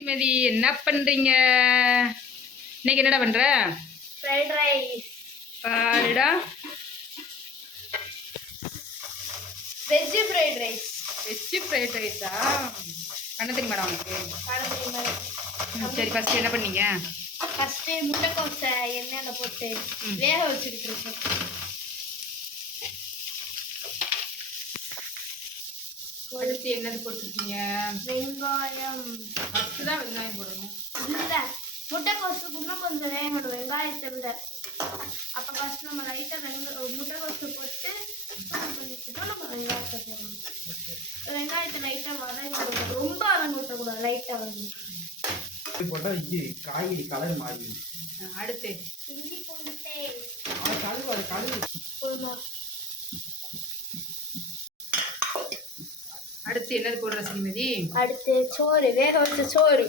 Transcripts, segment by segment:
மதி என்ன பண்றீங்க? இன்னைக்கு என்னடா பண்ற? ஃப்ரைட் ரைஸ் பாருடா. Veg fried rice veg fried ரைஸா பண்ண தெரியுமாடா உனக்கு? ம், சரி ஃபர்ஸ்ட் என்ன பண்ணீங்க? ஃபஸ்ட்டு முட்டைக்கோஸை எண்ணெயில் போட்டு. வேக வச்சுக்கிட்டு இருக்கேன் அடுத்து என்னது போட்டிருக்கீங்க? வெங்காயம். ஃபர்ஸ்ட் தான் வெங்காயம் போடணும். இல்லை முட்டைக்கோஸுக்கு இன்னும் கொஞ்சம் வேகணும் வெங்காயத்தை விட. அப்போ ஃபஸ்ட் நம்ம லைட்டாக வெங்க முட்டைக்கோஸு போட்டு பண்ணிட்டு நம்ம வெங்காயத்தை போடணும். வெங்காயத்தை லைட்டாக வதங்கணும் ரொம்ப வதங்க விட்டக்கூடாது லைட்டாக வதங்க போட்டால் இது காய்கறி கலர் மாறிடும். அடுத்து. இஞ்சி பூண்டு கழுவு அது கழுவு போதுமா அடுத்து என்னது போடுற ஸ்ரீமதி? அடுத்து சோறு வேக வச்ச சோறு.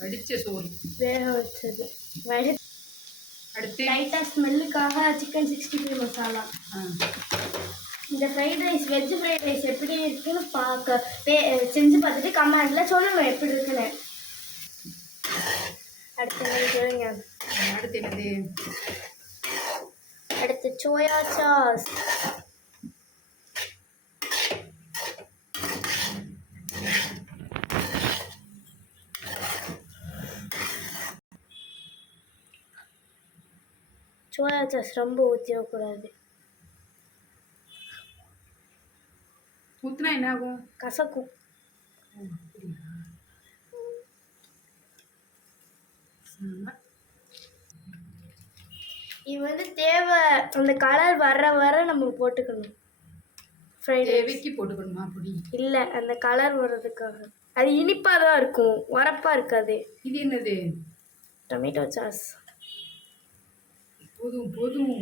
வடிச்ச சோறு. வேக வச்சது. வடி அடுத்து? லைட்டாக ஸ்மெல்லுக்காக சிக்கன் சிக்ஸ்டி ஃபைவ் மசாலா இந்த fried rice veg fried rice எப்படி இருக்குன்னு பார்க்க செஞ்சு பார்த்துட்டு கமெண்ட்ல சொல்லணும் எப்படி இருக்குன்னு. அடுத்து என்ன சொல்லுங்க அடுத்து என்னது? அடுத்து சோயா சாஸ் சோயா சாஸ் ரொம்ப ஊற்றிடக்கூடாது ஊத்துனா என்ன ஆகும் கசக்கும். இது வந்து தேவை அந்த கலர் வர வர நம்ம போட்டுக்கணும். தேவைக்கு போட்டுக்கணுமா பொடி? இல்லை அந்த கலர் வர்றதுக்காக. அது இனிப்பாக தான் இருக்கும் உரப்பாக இருக்காது. இது என்னது? டொமேட்டோ சாஸ் போதும் போதும்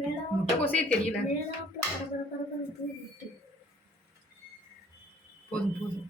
முட்டைக்கோசே தெரியல. போதும் போதும்.